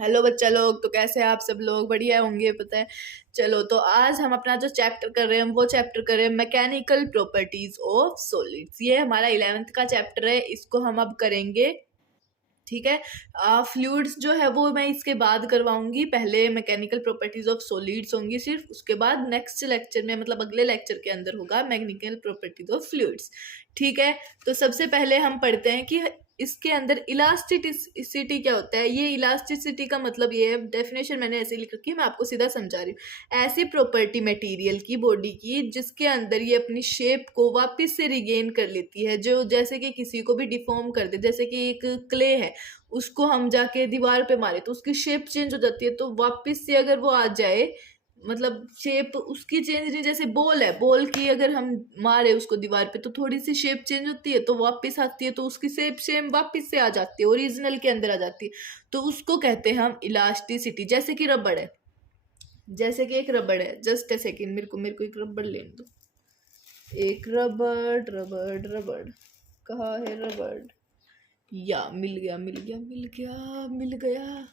Hello बच्चा लोग, तो कैसे हैं आप सब लोग? बढ़िया होंगे पता है। चलो, तो आज हम अपना जो चैप्टर कर रहे हैं वो चैप्टर कर रहे हैं मैकेनिकल प्रॉपर्टीज ऑफ सॉलिड्स। ये हमारा 11th का चैप्टर है, इसको हम अब करेंगे। ठीक है। फ्लूइड्स जो है वो मैं इसके बाद करवाऊंगी। पहले मैकेनिकल प्रॉपर्टीज ऑफ सॉलिड्स होंगी सिर्फ, उसके बाद नेक्स्ट लेक्चर में मतलब अगले लेक्चर के अंदर होगा मैकेनिकल प्रॉपर्टीज ऑफ फ्लूइड्स। ठीक है। तो सबसे पहले हम पढ़ते हैं कि इसके अंदर इलास्टिसिटी क्या होता है। ये इलास्टिसिटी का मतलब ये है, डेफिनेशन मैंने ऐसे लिख रखी है, मैं आपको सीधा समझा रही हूँ। ऐसी प्रॉपर्टी मटेरियल की, बॉडी की, जिसके अंदर ये अपनी शेप को वापस से रिगेन कर लेती है। जो जैसे कि किसी को भी डिफॉर्म कर दे, जैसे कि एक क्ले है, उसको हम जाके दीवार पे मारे तो उसकी शेप चेंज हो जाती है। तो वापस से अगर वो आ जाए, मतलब शेप उसकी चेंज नहीं, जैसे बॉल है, बॉल की अगर हम मारे उसको दीवार पे तो थोड़ी सी शेप चेंज होती है, तो वापस आती है, तो उसकी शेप सेम वापस से आ जाती है, ओरिजिनल के अंदर आ जाती है। तो उसको कहते हैं हम इलास्टिसिटी। जैसे कि रबड़ है, जैसे कि एक रबड़ है, जस्ट ए सेकेंड, मेरे को एक रबड़ लेने दो। एक रबड़ रबड़ रबड़, कहाँ है रबड़? या मिल गया मिल गया मिल गया मिल गया,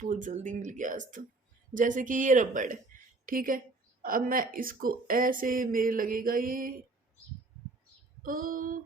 बहुत जल्दी मिल गया आज तो। जैसे कि ये रबड़ है, ठीक है। अब मैं इसको ऐसे, मेरे लगेगा ये ओ,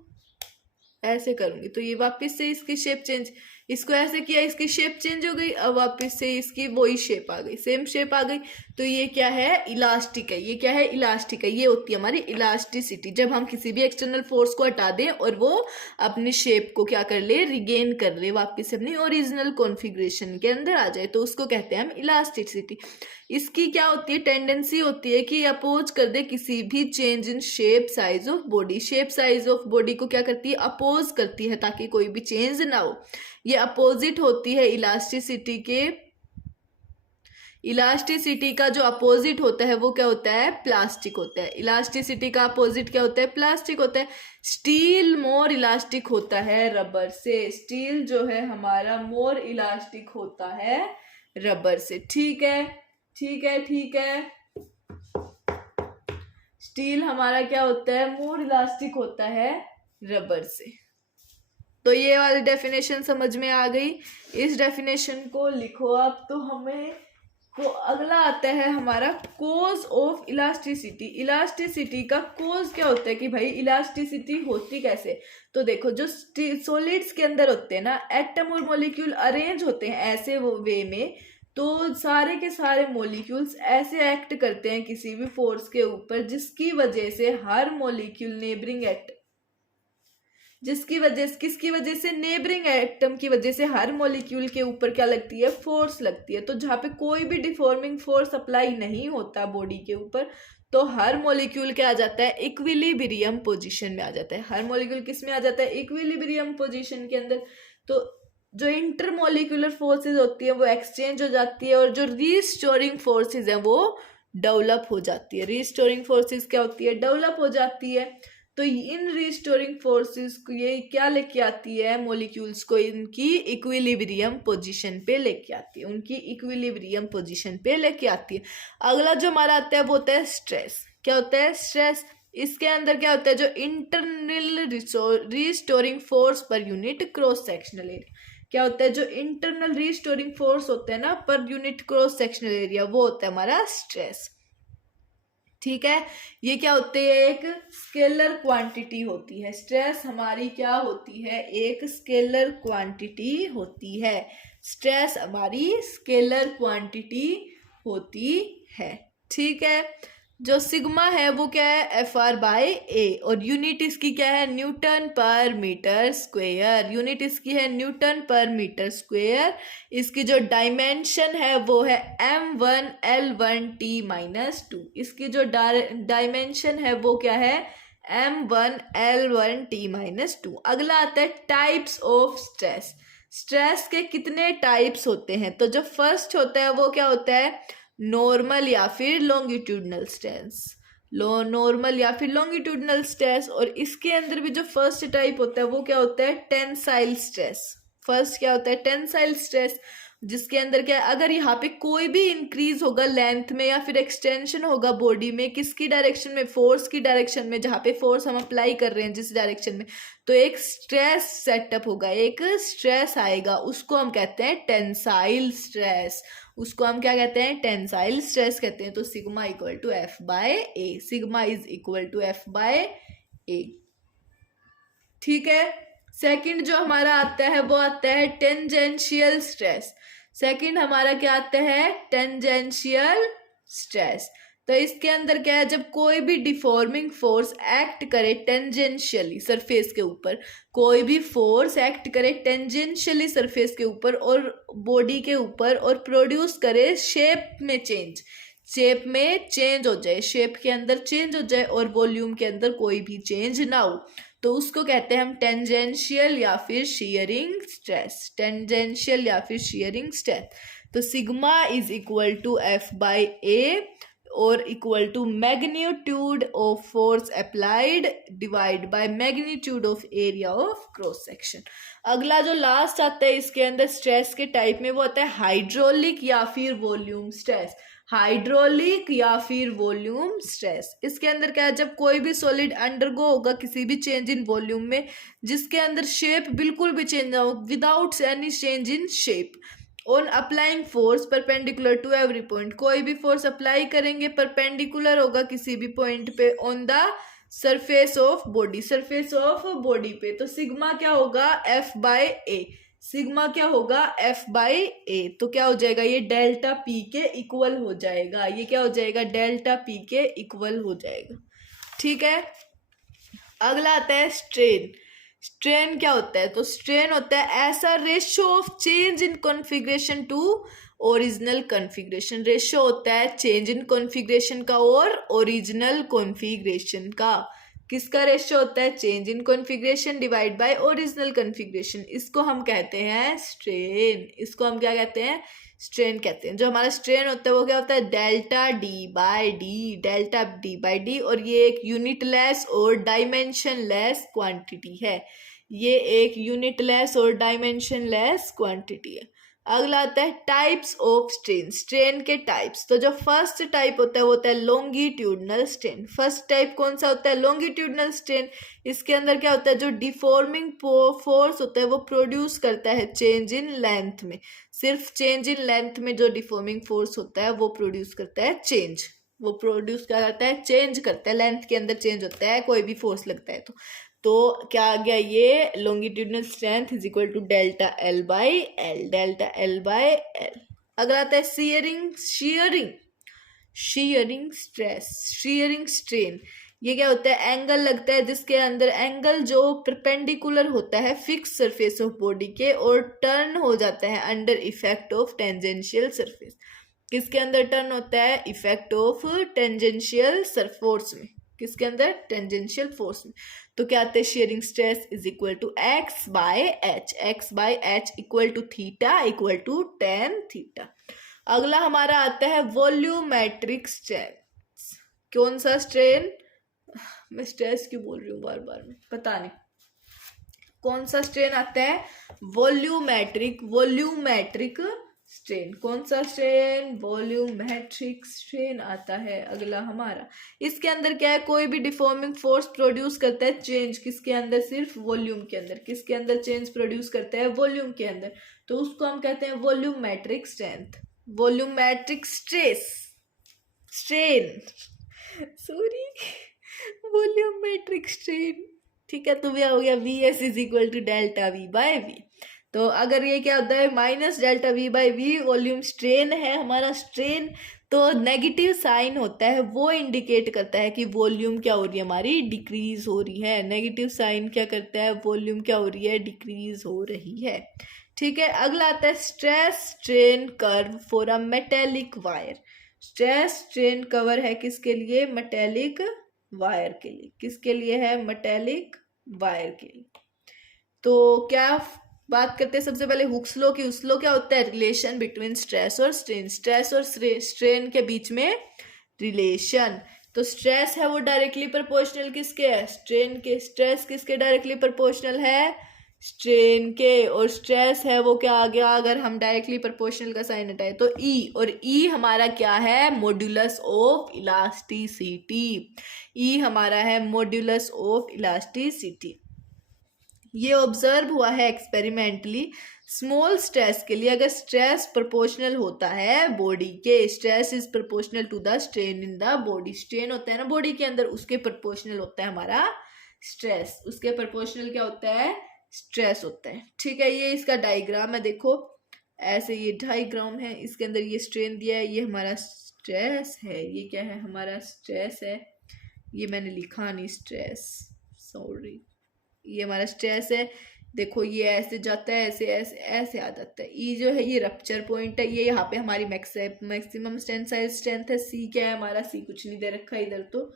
ऐसे करूंगी तो ये वापस से इसकी शेप चेंज, इसको ऐसे किया, इसकी शेप चेंज हो गई, अब वापस से इसकी वही शेप आ गई, सेम शेप आ गई। तो ये क्या है? इलास्टिक है। ये क्या है? इलास्टिक है। ये होती है हमारी इलास्टिसिटी, जब हम किसी भी एक्सटर्नल फोर्स को हटा दें और वो अपनी शेप को क्या कर ले, रिगेन कर ले, वापस से अपनी ओरिजिनल कॉन्फ़िगरेशन के अंदर आ जाए, तो उसको कहते हैं हम इलास्टिसिटी। इसकी क्या होती है? टेंडेंसी होती है कि अपोज कर दे किसी भी change in shape size of body. Shape size of body को क्या करती है? अपोज करती है, ताकि कोई भी चेंज ना हो। ये अपोजिट होती है इलास्टिसिटी के। इलास्टिसिटी का जो अपोजिट होता है वो क्या होता है? प्लास्टिक होता है। इलास्टिसिटी का अपोजिट क्या होता है? प्लास्टिक होता है। स्टील मोर इलास्टिक होता है रबर से। स्टील जो है हमारा मोर इलास्टिक होता है रबर से। ठीक है, ठीक है, ठीक है। स्टील हमारा क्या होता है? मोर इलास्टिक होता है रबर से। तो ये वाली डेफिनेशन समझ में आ गई। इस डेफिनेशन को लिखो आप। तो हमें को अगला आता है हमारा कोज ऑफ इलास्टिसिटी। इलास्टिसिटी का कोज क्या होता है कि भाई इलास्टिसिटी होती कैसे? तो देखो, जो सॉलिड्स के अंदर होते हैं ना, एटम और मॉलिक्यूल अरेंज होते हैं ऐसे वो वे में, तो सारे के सारे मॉलिक्यूल्स ऐसे एक्ट करते हैं किसी भी फोर्स के ऊपर, जिसकी वजह से हर मॉलिक्यूल नेबरिंग एटम, जिसकी वजह से, किसकी वजह से? नेबरिंग एटम की वजह से हर मॉलिक्यूल के ऊपर क्या लगती है? फोर्स लगती है। तो जहाँ पे कोई भी डिफॉर्मिंग फोर्स अप्लाई नहीं होता बॉडी के ऊपर, तो हर मॉलिक्यूल क्या आ जाता है? इक्विलिब्रियम पोजीशन में आ जाता है। हर मॉलिक्यूल किस में आ जाता है? इक्विलिब्रियम पोजीशन के अंदर। तो जो इंटरमोलिकुलर फोर्सेज होती है वो एक्सचेंज हो जाती है, और जो रीस्टोरिंग फोर्सेज है वो डेवलप हो जाती है। रीस्टोरिंग फोर्सेज क्या होती है? डेवलप हो जाती है। तो इन रिस्टोरिंग फोर्सेस को ये क्या लेके आती है? मॉलिक्यूल्स को इनकी इक्विलिब्रियम पोजीशन पे लेके आती है, उनकी इक्विलिब्रियम पोजीशन पे लेके आती है। अगला जो हमारा आता है वो होता है स्ट्रेस। क्या होता है? स्ट्रेस। इसके अंदर क्या होता है? जो internal restoring force per unit cross sectional area. क्या होता है? जो इंटरनल रिस्टोरिंग फोर्स होते हैं ना per unit cross sectional area, वो होता है हमारा स्ट्रेस। ठीक है। ये क्या होते हैं? एक स्केलर क्वांटिटी होती है। स्ट्रेस हमारी क्या होती है? एक स्केलर क्वांटिटी होती है। स्ट्रेस हमारी स्केलर क्वांटिटी होती है। ठीक है। जो सिग्मा है वो क्या है? Fr/A, और यूनिट इसकी क्या है? न्यूटन पर मीटर स्क्वेयर। यूनिट इसकी है न्यूटन पर मीटर स्क्वेयर। इसकी जो डायमेंशन है वो है m1l1t-2। इसकी जो डायमेंशन है वो क्या है? m1l1t-2। अगला आता है टाइप्स ऑफ स्ट्रेस। स्ट्रेस के कितने टाइप्स होते हैं? तो जो फर्स्ट होता है वो क्या होता है? नॉर्मल या फिर लॉन्गिट्यूडनल स्ट्रेस। नॉर्मल या फिर लॉन्गिट्यूडनल स्ट्रेस। और इसके अंदर भी जो फर्स्ट टाइप होता है वो क्या होता है? Tensile stress. फर्स्ट क्या होता है? Tensile stress. जिसके अंदर क्या है, अगर यहाँ पे कोई भी इंक्रीज होगा लेंथ में या फिर एक्सटेंशन होगा बॉडी में, किसकी डायरेक्शन में, फोर्स की डायरेक्शन में, जहाँ पे फोर्स हम अप्लाई कर रहे हैं जिस डायरेक्शन में, तो एक स्ट्रेस सेटअप होगा, एक स्ट्रेस आएगा, उसको हम कहते हैं टेंसाइल स्ट्रेस। उसको हम क्या कहते हैं, टेंसाइल स्ट्रेस कहते हैं। तो sigma equal to F by A, sigma is equal to F by A. ठीक है। सेकंड जो हमारा आता है वो आता है टेंजेंशियल स्ट्रेस। सेकंड हमारा क्या आता है, टेंजेंशियल स्ट्रेस। तो इसके अंदर क्या है, जब कोई भी डिफॉर्मिंग फोर्स एक्ट करे टेंजेंशियली सरफेस के ऊपर, कोई भी फोर्स एक्ट करे टेंजेंशियली सरफेस के ऊपर और बॉडी के ऊपर और प्रोड्यूस करे शेप में चेंज, शेप में चेंज हो जाए, शेप के अंदर चेंज हो जाए और वॉल्यूम के अंदर कोई भी चेंज ना हो, तो उसको कहते हैं हम टेंजेंशियल या फिर शियरिंग स्ट्रेस, टेंजेंशियल या फिर शियरिंग स्ट्रेस। तो sigma is equal to F by A और equal to magnitude of force applied divide by magnitude of area of cross section. अगला जो लास्ट आता है इसके अंदर स्ट्रेस के टाइप में, वो आता है हाइड्रोलिक या फिर वॉल्यूम स्ट्रेस, हाइड्रोलिक या फिर वॉल्यूम स्ट्रेस। इसके अंदर क्या है, जब कोई भी सॉलिड अंडरगो होगा किसी भी चेंज इन वॉल्यूम में, जिसके अंदर शेप बिल्कुल भी चेंज ना हो, without any change in shape, on applying force perpendicular to every point, कोई भी फोर्स अप्लाई करेंगे परपेंडिकुलर होगा किसी भी पॉइंट पे on the surface of body, surface of body पे, तो सिग्मा क्या होगा, एफ बाय ए, सिग्मा क्या होगा, एफ बाय ए। तो क्या हो जाएगा, ये डेल्टा पी के इक्वल हो जाएगा, ये क्या हो जाएगा, डेल्टा पी के इक्वल हो जाएगा। ठीक है। अगला आता है स्ट्रेन। स्ट्रेन क्या होता है, तो स्ट्रेन होता है ऐसा ratio of change in configuration to original configuration, ratio होता है चेंज इन कॉन्फ़िगरेशन का और ओरिजिनल कॉन्फ़िगरेशन का। किसका रेशियो होता है, change in configuration divide by original configuration. इसको हम कहते हैं स्ट्रेन, इसको हम क्या कहते हैं, स्ट्रेन कहते हैं। जो हमारा स्ट्रेन होता है वो क्या होता है, delta d by d, delta d by d, और ये एक यूनिटलेस और डायमेंशनलेस क्वांटिटी है, ये एक यूनिटलेस और डायमेंशनलेस क्वांटिटी है। अगला आता है टाइप्स ऑफ स्ट्रेन, स्ट्रेन के टाइप्स। तो जो फर्स्ट टाइप होता है वो होता है लॉन्गिट्यूडनल स्ट्रेन। फर्स्ट टाइप कौन सा होता है, लॉन्गिट्यूडनल स्ट्रेन। इसके अंदर क्या होता है, जो डिफॉर्मिंग फोर्स होता है वो प्रोड्यूस करता है चेंज इन लेंथ में, सिर्फ चेंज इन लेंथ में जो डिफॉर्मिंग फोर्स होता है वो प्रोड्यूस करता है चेंज, वो प्रोड्यूस क्या करता है, चेंज करता है, लेंथ के अंदर चेंज होता है कोई भी फोर्स लगता है। तो क्या आ गया, ये longitudinal strength is equal to delta l by l, delta l by l. अगला आता है shearing, shearing, shearing stress, shearing strain. ये क्या होता है, एंगल लगता है जिसके अंदर एंगल जो परपेंडिकुलर होता है फिक्स सरफेस ऑफ बॉडी के और टर्न हो जाता है under effect of tangential surface. किसके अंदर टर्न होता है, इफेक्ट ऑफ टेंजेंशियल फोर्स में, किसके अंदर, टेंजेंशियल फोर्स में। तो क्या आते हैं, shearing stress is equal to x by h, x by h equal to theta equal to tan theta. अगला हमारा आता है वॉल्यूमेट्रिक स्ट्रेन। कौन सा स्ट्रेन, मैं स्ट्रेस क्यों बोल रही हूँ बार बार में, पता नहीं कौन सा स्ट्रेन आता है, वॉल्यूमेट्रिक, वॉल्यूमेट्रिक स्ट्रेन। कौन सा स्ट्रेन, वॉल्यूमेट्रिक स्ट्रेन आता है अगला हमारा। इसके अंदर क्या है, कोई भी डिफॉर्मिंग फोर्स प्रोड्यूस करता है चेंज, किसके अंदर, सिर्फ वॉल्यूम के अंदर, किसके अंदर चेंज प्रोड्यूस करता है, वॉल्यूम के अंदर, तो उसको हम कहते हैं volumetric strength, volumetric stress, strain, sorry, volumetric strain. ठीक है, तो यह हो गया v s is equal to delta v by v. तो अगर ये क्या होता है, minus delta v by v, volume strain है हमारा स्ट्रेन, तो नेगेटिव साइन होता है वो इंडिकेट करता है कि वॉल्यूम क्या हो रही है, हमारी डिक्रीज हो रही है। नेगेटिव साइन क्या करता है, वॉल्यूम क्या हो रही है, डिक्रीज हो रही है। ठीक है। अगला आता है stress strain curve for a metallic wire. Stress strain cover है किसके लिए, मेटेलिक वायर के लिए, किसके लिए है, मेटेलिक वायर के लिए। तो क्या बात करते हैं सबसे पहले हुक्स लॉ की। हुक्स लॉ क्या होता है, रिलेशन बिटवीन स्ट्रेस और स्ट्रेन, स्ट्रेस और स्ट्रेन के बीच में रिलेशन। तो स्ट्रेस है वो डायरेक्टली प्रोपोर्शनल किसके है, स्ट्रेन के, स्ट्रेस किसके डायरेक्टली प्रोपोर्शनल है, स्ट्रेन के, और स्ट्रेस है वो क्या आ गया, अगर हम डायरेक्टली प्रोपोर्शनल का साइन हटाए तो ई, और ई हमारा क्या है, मॉड्यूलस ऑफ इलास्टिसिटी। ई हमारा है मॉड्यूलस ऑफ इलास्टिसिटी। ये ऑब्जर्व हुआ है एक्सपेरिमेंटली स्मॉल स्ट्रेस के लिए। अगर स्ट्रेस प्रोपोर्शनल होता है बॉडी के, stress is proportional to the strain in the body, strain होता है ना बॉडी के अंदर, उसके प्रोपोर्शनल होता है हमारा स्ट्रेस, उसके प्रोपोर्शनल क्या होता है, स्ट्रेस होता है। ठीक है, ये इसका डायग्राम है, देखो ऐसे ये डायग्राम है, इसके अंदर ये स्ट्रेन दिया है, ये हमारा स्ट्रेस है, ये क्या है हमारा स्ट्रेस है, ये मैंने लिखा नहीं स्ट्रेस, सॉरी, ये हमारा स्ट्रेस है। देखो ये ऐसे जाता है, ऐसे ऐसे ऐसे आ जाता है। ई जो है ये रप्चर पॉइंट है, ये यहाँ पे हमारी मैक्सिमम टेंसाइल स्ट्रेंथ है। सी क्या है हमारा, सी कुछ नहीं दे रखा इधर, तो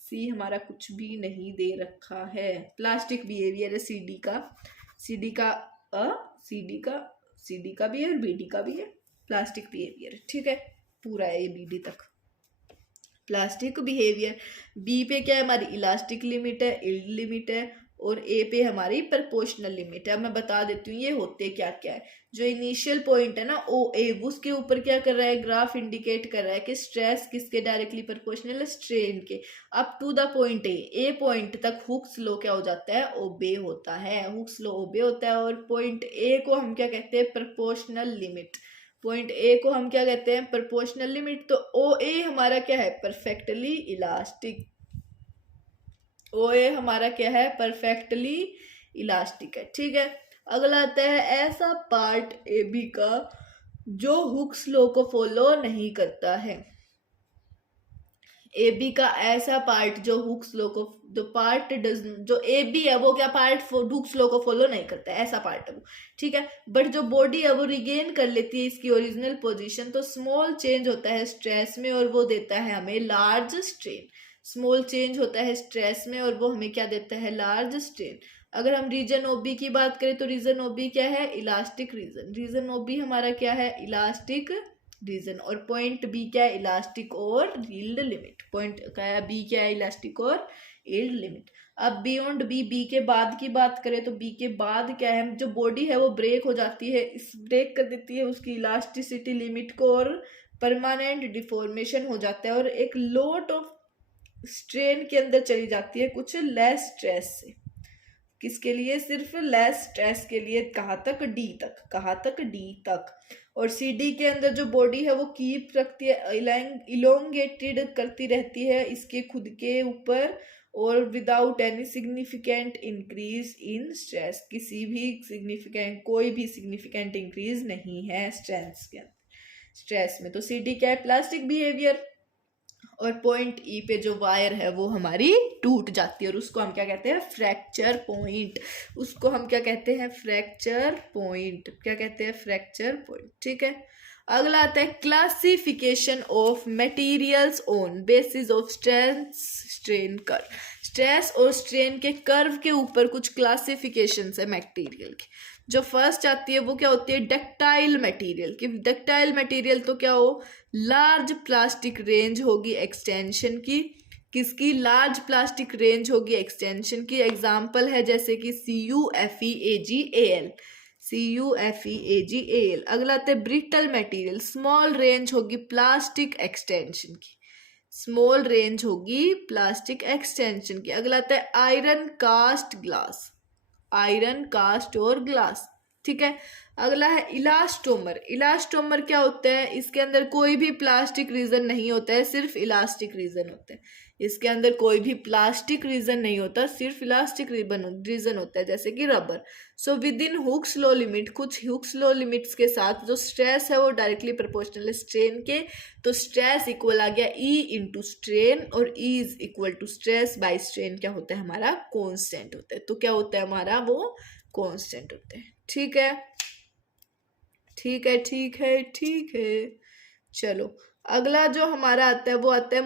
सी हमारा कुछ भी नहीं दे रखा है। प्लास्टिक बिहेवियर है सीडी का, सीडी का सीडी का भी है और बीडी का भी है, प्लास्टिक बिहेवियर। ठीक है, पूरा है ये बीडी तक प्लास्टिक बिहेवियर। बी पे क्या है हमारी इलास्टिक लिमिट है, इल्ड लिमिट है, और ए पे हमारी प्रोपोर्शनल लिमिट है। अब मैं बता देती हूँ ये होते क्या क्या है। जो इनिशियल पॉइंट है ना ओ ए, उसके ऊपर क्या कर रहा है, ग्राफ इंडिकेट कर रहा है कि स्ट्रेस किसके डायरेक्टली प्रोपोर्शनल है, स्ट्रेन के। Up to the point a point तक हुक्स लॉ क्या हो जाता है, ओबे होता है, हुक्स लॉ ओबे होता है। और पॉइंट ए को हम क्या कहते हैं, प्रोपोर्शनल लिमिट, पॉइंट ए को हम क्या कहते हैं, प्रोपोर्शनल लिमिट। तो ओ ए हमारा क्या है, परफेक्टली इलास्टिक, ओ ए हमारा क्या है, परफेक्टली इलास्टिक है। ठीक है, अगला आता है ऐसा पार्ट ए बी का जो हुक्स लॉ को फॉलो नहीं करता है। ए बी का ऐसा पार्ट जो हुक्स लॉ को, जो पार्ट डज, जो ए बी है वो क्या पार्ट हुक्स लॉ को फॉलो नहीं करता है, ऐसा पार्ट है वो। ठीक है, बट जो बॉडी है वो रिगेन कर लेती है इसकी ओरिजिनल पोजीशन। तो स्मॉल चेंज होता है स्ट्रेस में और वो देता है हमें लार्ज स्ट्रेन। स्मॉल चेंज होता है स्ट्रेस में और वो हमें क्या देता है, लार्ज स्ट्रेन। अगर हम रीजन ओबी की बात करें तो रीजन ओबी क्या है, इलास्टिक रीजन, रीजन ओबी हमारा क्या है, इलास्टिक रीजन। और पॉइंट बी क्या है, इलास्टिक और यील्ड लिमिट। पॉइंट क्या है, बी क्या है, इलास्टिक और यील्ड लिमिट। अब बियॉन्ड बी, बी के बाद की बात करें तो बी के बाद क्या है, जो बॉडी है वो ब्रेक हो जाती है, इस ब्रेक कर देती है उसकी इलास्टिसिटी लिमिट को, और परमानेंट डिफॉर्मेशन हो जाता है और एक लॉट ऑफ स्ट्रेन के अंदर चली जाती है, कुछ लेस स्ट्रेस से। किसके लिए, सिर्फ लेस स्ट्रेस के लिए। कहाँ तक, डी तक, कहाँ तक, डी तक। और सी डी के अंदर जो बॉडी है वो कीप रखती है, इलोंगेटेड करती रहती है इसके खुद के ऊपर, और without any significant increase in stress, किसी भी सिग्निफिकेंट, कोई भी सिग्निफिकेंट इंक्रीज नहीं है स्ट्रेंथ के अंदर, स्ट्रेस में। तो सी डी क्या है, प्लास्टिक बिहेवियर। और पॉइंट ई पे जो वायर है वो हमारी टूट जाती है और उसको हम क्या कहते हैं, फ्रैक्चर पॉइंट। उसको हम क्या कहते हैं, फ्रैक्चर पॉइंट। क्या कहते हैं, फ्रैक्चर पॉइंट। ठीक है, अगला आता है classification of materials on basis of stress strain curve. Stress और स्ट्रेन के कर्व के ऊपर कुछ क्लासिफिकेशन है मटेरियल की। जो फर्स्ट आती है वो क्या होती है, डक्टाइल मटेरियल की। डक्टाइल मटेरियल तो क्या हो, लार्ज प्लास्टिक रेंज होगी एक्सटेंशन की। किसकी, लार्ज प्लास्टिक रेंज होगी एक्सटेंशन की। एग्जाम्पल है जैसे कि CuFeAgAl, CuFeAgAl। अगला आता है ब्रिटल मटेरियल, स्मॉल रेंज होगी प्लास्टिक एक्सटेंशन की, स्मॉल रेंज होगी प्लास्टिक एक्सटेंशन की। अगला आता है iron cast glass, iron cast और ग्लास। ठीक है, अगला है इलास्टोमर। इलास्टोमर क्या होता है, इसके अंदर कोई भी प्लास्टिक रीजन नहीं होता है, सिर्फ इलास्टिक रीजन होता है। इसके अंदर कोई भी प्लास्टिक रीजन नहीं होता, सिर्फ इलास्टिक रीजन होता है, जैसे कि rubber. So with in Hooke's law limit, कुछ हुक्स लॉ लिमिट्स के साथ जो स्ट्रेस है वो डायरेक्टली प्रोपोर्शनल है स्ट्रेन के। तो स्ट्रेस इक्वल आ गया ई इंटू स्ट्रेन, और e is equal to stress by strain क्या होता है हमारा, कॉन्स्टेंट होता है। तो क्या होता है हमारा, वो कॉन्स्टेंट होते हैं। ठीक है, ठीक है, ठीक है, ठीक है। चलो अगला जो हमारा आता है वो आता है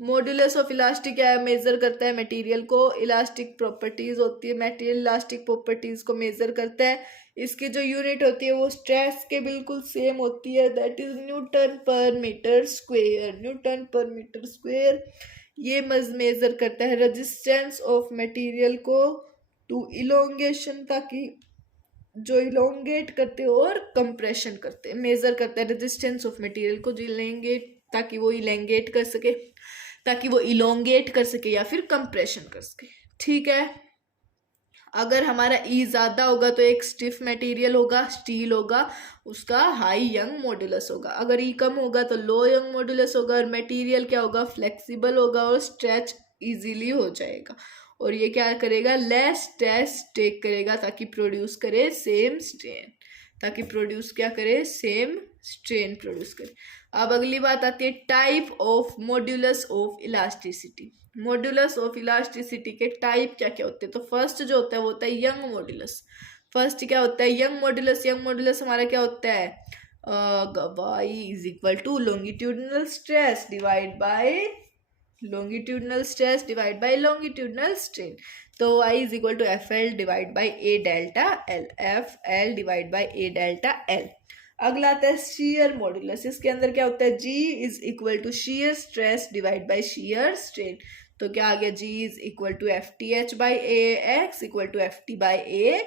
मॉड्यूलस ऑफ इलास्टिक। क्या है, मेजर करता है मटेरियल को, इलास्टिक प्रॉपर्टीज होती है, मटेरियल इलास्टिक प्रॉपर्टीज को मेजर करता है। इसकी जो यूनिट होती है वो स्ट्रेस के बिल्कुल सेम होती है, दैट इज न्यूटन पर मीटर स्क्वेयर, न्यूटन पर मीटर स्क्वेयर। ये मेजर करता है रेजिस्टेंस ऑफ मटेरियल को टू इलोंगेशन, ताकि जो इलोंगेट करते हैं और कंप्रेशन करते हैं, मेजर करता है रेजिस्टेंस ऑफ मटेरियल को जो इलेंगेट, ताकि वो इलेंगेट कर सके, ताकि वो इलोंगेट कर सके या फिर कंप्रेशन कर सके। ठीक है, अगर हमारा ई ज़्यादा होगा तो एक स्टिफ मटेरियल होगा, स्टील होगा, उसका हाई यंग मॉड्यूलस होगा। अगर ई कम होगा तो लो यंग मॉड्यूलस होगा, और मटेरियल क्या होगा, फ्लेक्सिबल होगा और स्ट्रेच इजीली हो जाएगा। और ये क्या करेगा, लेस स्ट्रेस टेक करेगा, ताकि प्रोड्यूस करे सेम स्ट्रेन, ताकि प्रोड्यूस क्या करे, सेम स्ट्रेन प्रोड्यूस करे। अब अगली बात आती है type of modulus of elasticity. Modulus of elasticity के टाइप क्या क्या होते हैं? तो फर्स्ट जो होता है वो होता है यंग मॉड्यूलस। फर्स्ट क्या होता है, यंग मॉड्यूलस। यंग मॉड्यूलस हमारा क्या होता है, y is equal to longitudinal stress divide by longitudinal stress divided by longitudinal strain. तो y is equal to FL divided by A delta L, FL divided by A delta L. अगला आता है shear modulus। इसके अंदर क्या होता है, G is equal to shear stress divided by shear strain. तो क्या आ गया, G is equal to FTH by AX equal to FT by A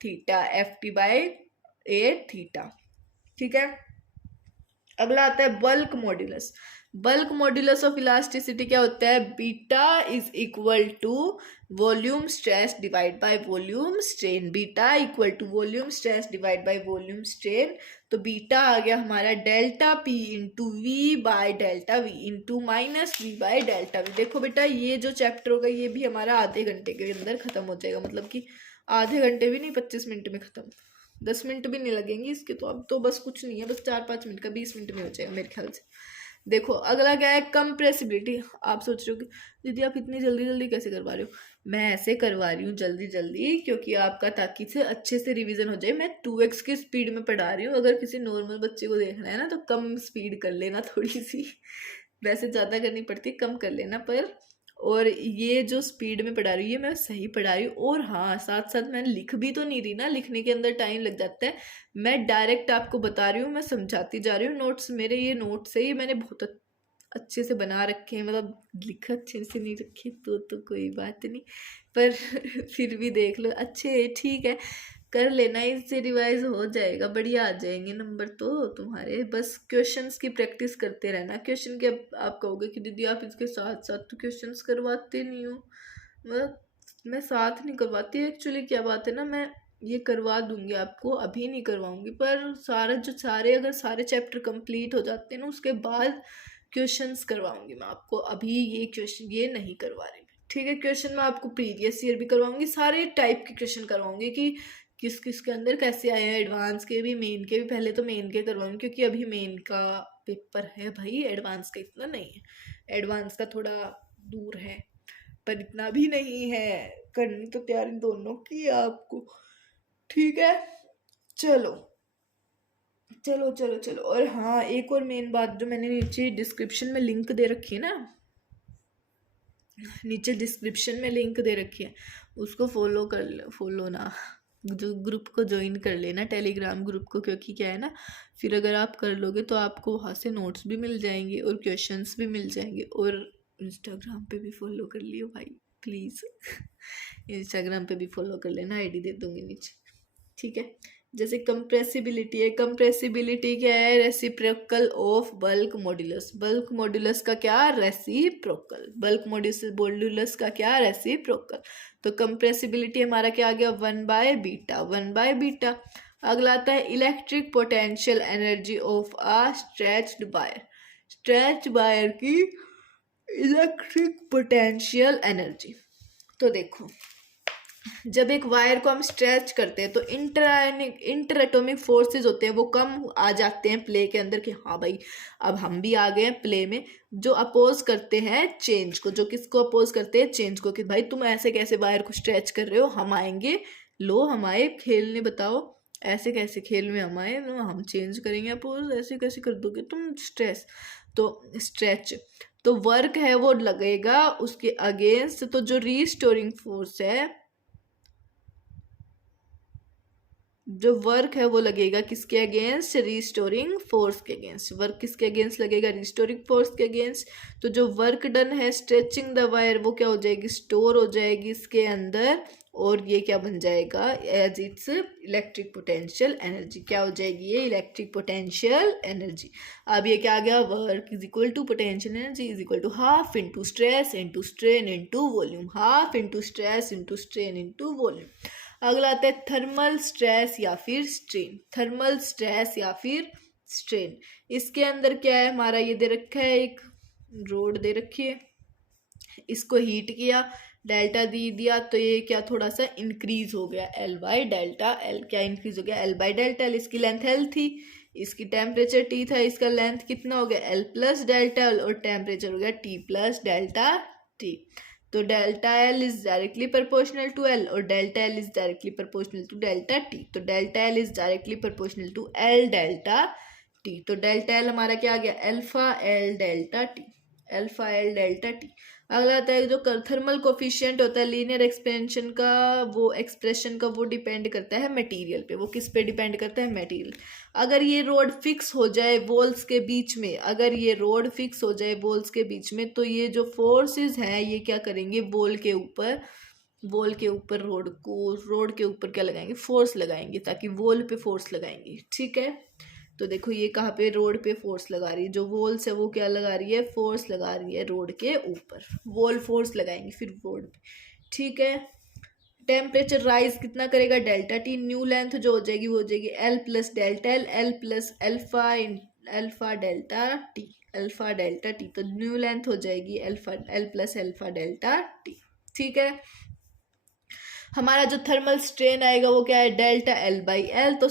theta, FT by A theta. ठीक है, अगला आता है bulk modulus. Bulk modulus of elasticity क्या होता है, beta is equal to volume stress divide by volume strain. Beta equal to volume stress divide by volume strain. तो beta आ गया हमारा delta p into v by delta v into minus v by delta v. देखो बेटा, ये जो chapter होगा ये भी हमारा आधे घंटे के अंदर खत्म हो जाएगा, मतलब कि आधे घंटे भी नहीं, 25 मिनट में खत्म, 10 मिनट भी नहीं लगेंगे इसके। तो अब तो बस कुछ नहीं है, बस 4-5 मिनट का, 20 मिनट में हो जाएगा मेरे ख्याल से। देखो अगला क्या है, कंप्रेसिबिलिटी। आप सोच रहे हो कि दीदी आप इतनी जल्दी जल्दी कैसे करवा रहे हो? मैं ऐसे करवा रही हूँ जल्दी जल्दी क्योंकि आपका ताकि से अच्छे से रिवीजन हो जाए। मैं 2x की स्पीड में पढ़ा रही हूँ। अगर किसी नॉर्मल बच्चे को देखना है ना तो कम स्पीड कर लेना थोड़ी सी, वैसे ज़्यादा करनी पड़ती, कम कर लेना। पर और ये जो स्पीड में पढ़ा रही हूँ ये मैं सही पढ़ा रही हूँ। और हाँ, साथ साथ मैं लिख भी तो नहीं रही ना, लिखने के अंदर टाइम लग जाता है। मैं डायरेक्ट आपको बता रही हूँ, मैं समझाती जा रही हूँ। नोट्स मेरे, ये नोट्स है, ये मैंने बहुत अच्छे से बना रखे हैं, मतलब लिखा अच्छे से नहीं रखे तो कोई बात नहीं, पर फिर भी देख लो अच्छे, ठीक है, कर लेना, इससे रिवाइज हो जाएगा, बढ़िया आ जाएंगे नंबर तो तुम्हारे। बस क्वेश्चंस की प्रैक्टिस करते रहना। क्वेश्चन के आप कहोगे कि दीदी आप इसके साथ साथ तो क्वेश्चंस करवाते नहीं हो। मतलब मैं साथ नहीं करवाती, एक्चुअली क्या बात है ना, मैं ये करवा दूंगी आपको, अभी नहीं करवाऊंगी, पर सारे अगर सारे चैप्टर कंप्लीट हो जाते हैं ना उसके बाद क्वेश्चंस करवाऊंगी मैं आपको। अभी ये क्वेश्चन ये नहीं करवा रही, ठीक है। क्वेश्चन मैं आपको प्रीवियस ईयर भी करवाऊंगी, सारे टाइप के क्वेश्चन करवाऊंगी कि किस किस के अंदर कैसे आए हैं, एडवांस के भी मेन के भी। पहले तो मेन के करवाऊंगी क्योंकि अभी मेन का पेपर है भाई, एडवांस का इतना नहीं है, एडवांस का थोड़ा दूर है, पर इतना भी नहीं है। करनी तो तैयारी दोनों की आपको, ठीक है। चलो चलो चलो चलो। और हाँ, एक और मेन बात, जो मैंने नीचे डिस्क्रिप्शन में लिंक दे रखी है ना, नीचे डिस्क्रिप्शन में लिंक दे रखी है, उसको फॉलो कर ले, फॉलो ना, जो ग्रुप को ज्वाइन कर लेना, टेलीग्राम ग्रुप को। क्योंकि क्या है ना, फिर अगर आप कर लोगे तो आपको वहाँ से नोट्स भी मिल जाएंगे और क्वेश्चंस भी मिल जाएंगे। और इंस्टाग्राम पे भी फॉलो कर लियो भाई प्लीज़। इंस्टाग्राम पे भी फॉलो कर लेना, आईडी दे दूँगी नीचे, ठीक है। जैसे कंप्रेसिबिलिटी है, कंप्रेसिबिलिटी क्या है, reciprocal of bulk modulus. Bulk modulus का क्या, रेसिप्रोकल। बल्क मॉड्यूलस का क्या, रेसिप्रोकल। तो कंप्रेसिबिलिटी हमारा क्या आ गया, 1/बीटा, 1/बीटा। अगला आता है electric potential energy of a stretched wire. Stretched wire की इलेक्ट्रिक पोटेंशियल एनर्जी। तो देखो, जब एक वायर को हम स्ट्रेच करते हैं तो इंटर एटॉमिक फोर्सेज होते हैं वो कम आ जाते हैं प्ले के अंदर, कि हाँ भाई अब हम भी आ गए हैं प्ले में। जो अपोज करते हैं चेंज को, जो किसको अपोज करते हैं, चेंज को, कि भाई तुम ऐसे कैसे वायर को स्ट्रेच कर रहे हो, हम आएंगे, लो हम आए खेलने, बताओ ऐसे कैसे खेल में हम आए, हम चेंज करेंगे अपोज, ऐसे कैसे कर दोगे तुम स्ट्रेस। तो स्ट्रेच, तो वर्क है वो लगेगा उसके अगेंस्ट। तो जो रीस्टोरिंग फोर्स है, जो वर्क है वो लगेगा किसके अगेंस्ट, रिस्टोरिंग फोर्स के अगेंस्ट। वर्क किसके अगेंस्ट लगेगा, रिस्टोरिंग फोर्स के अगेंस्ट। तो जो वर्क डन है स्ट्रेचिंग द वायर वो क्या हो जाएगी, स्टोर हो जाएगी इसके अंदर, और ये क्या बन जाएगा, as its electric potential energy. क्या हो जाएगी ये, इलेक्ट्रिक पोटेंशियल एनर्जी। अब ये क्या आ गया, work is equal to potential energy is equal to half into stress into strain into volume, half into stress into strain into volume. अगला आता है थर्मल स्ट्रेस या फिर स्ट्रेन, थर्मल स्ट्रेस या फिर स्ट्रेन। इसके अंदर क्या है हमारा, ये दे रखा है, एक रोड दे रखी है, इसको हीट किया, डेल्टा दी दिया, तो ये क्या थोड़ा सा इंक्रीज हो गया, एल बाई डेल्टा एल। क्या इंक्रीज हो गया, एल बाई डेल्टा एल। इसकी लेंथ एल थी, इसकी टेम्परेचर टी था, इसका लेंथ कितना हो गया, एल प्लस डेल्टा एल, और टेम्परेचर हो गया टी प्लस डेल्टा टी। तो delta L is directly proportional to L, और delta L is directly proportional to delta T. तो delta L is directly proportional to L delta T. तो delta L हमारा क्या आ गया, alpha L delta T, alpha L delta T. अगला आता है जो थर्मल कोफिशिएंट होता है लीनियर एक्सपेंशन का, वो एक्सप्रेशन का वो डिपेंड करता है मटेरियल पे। वो किस पे डिपेंड करता है, मटेरियल। अगर ये रोड फिक्स हो जाए वॉल्स के बीच में, अगर ये रोड फिक्स हो जाए वॉल्स के बीच में, तो ये जो फोर्सेस हैं ये क्या करेंगे, वॉल के ऊपर रोड के ऊपर क्या लगाएंगे, फोर्स लगाएंगे, ताकि वॉल पे फोर्स लगाएंगे। ठीक है, तो देखो ये कहाँ पे, रोड पे फोर्स लगा रही है, जो वॉल्स है वो क्या लगा रही है, फोर्स लगा रही है रोड के ऊपर, वॉल फोर्स लगाएंगे फिर रोड पे। ठीक है, टेम्परेचर राइज कितना करेगा, डेल्टा टी। न्यू लेंथ जो हो जाएगी वो हो जाएगी L plus delta L, L plus alpha alpha delta T, alpha delta T. तो न्यू लेंथ हो जाएगी alpha L plus alpha delta T. ठीक है, हमारा जो थर्मल स्ट्रेन आएगा वो क्या है, डेल्टा एल बाई एल। तो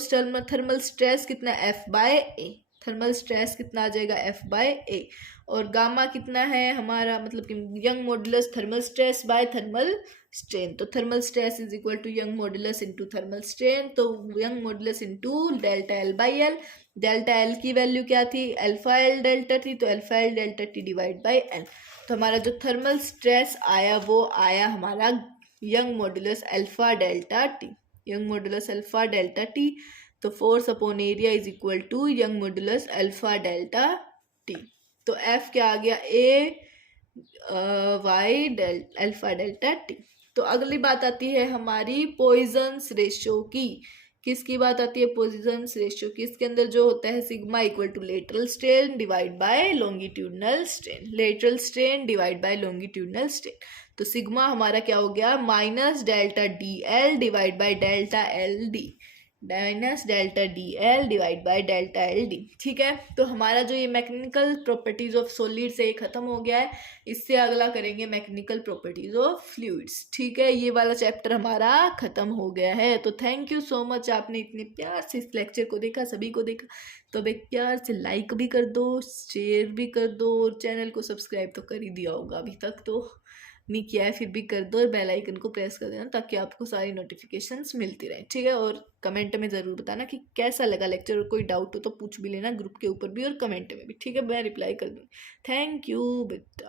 थर्मल स्ट्रेस कितना, F by A. Thermal stress कितना आ जाएगा, एफ बाय ए। और गामा कितना है हमारा, मतलब कि Young modulus thermal stress by thermal strain. तो thermal stress is equal to Young modulus into thermal strain. तो Young modulus into delta L by L. Delta L की वैल्यू क्या थी, अल्फा एल डेल्टा थी, तो alpha L delta T divide by L. तो हमारा जो थर्मल स्ट्रेस आया वो आया हमारा Young modulus alpha delta T, Young modulus alpha delta T. तो force upon area is equal to Young modulus alpha delta T. तो एफ क्या आ गया, a y alpha delta T. तो अगली बात आती है हमारी पॉइजन्स रेशियो की। किसकी बात आती है, पॉइजन्स रेशियो की। इसके अंदर जो होता है sigma equal to lateral strain divide by longitudinal strain, lateral strain divide by longitudinal strain. तो सिग्मा हमारा क्या हो गया, minus delta d l divide by delta l d, minus delta d l divide by delta l d. ठीक है, तो हमारा जो ये मैकेनिकल प्रॉपर्टीज ऑफ सॉलिड से खत्म हो गया है। इससे अगला करेंगे मैकेनिकल प्रॉपर्टीज ऑफ फ्लूइड्स। ठीक है, ये वाला चैप्टर हमारा खत्म हो गया है। तो थैंक यू सो मच, आपने इतने प्यार से इस लेक्चर को देखा, सभी को देखा। तो अब एक प्यार से लाइक भी कर दो, शेयर भी कर दो, और चैनल को सब्सक्राइब तो कर ही दिया होगा अभी तक, तो नहीं किया है फिर भी कर दो, और बेल आइकन को प्रेस कर देना ताकि आपको सारी नोटिफिकेशंस मिलती रहे। ठीक है, और कमेंट में ज़रूर बताना कि कैसा लगा लेक्चर, और कोई डाउट हो तो पूछ भी लेना ग्रुप के ऊपर भी और कमेंट में भी। ठीक है, मैं रिप्लाई कर दूँगी। थैंक यू बेटा।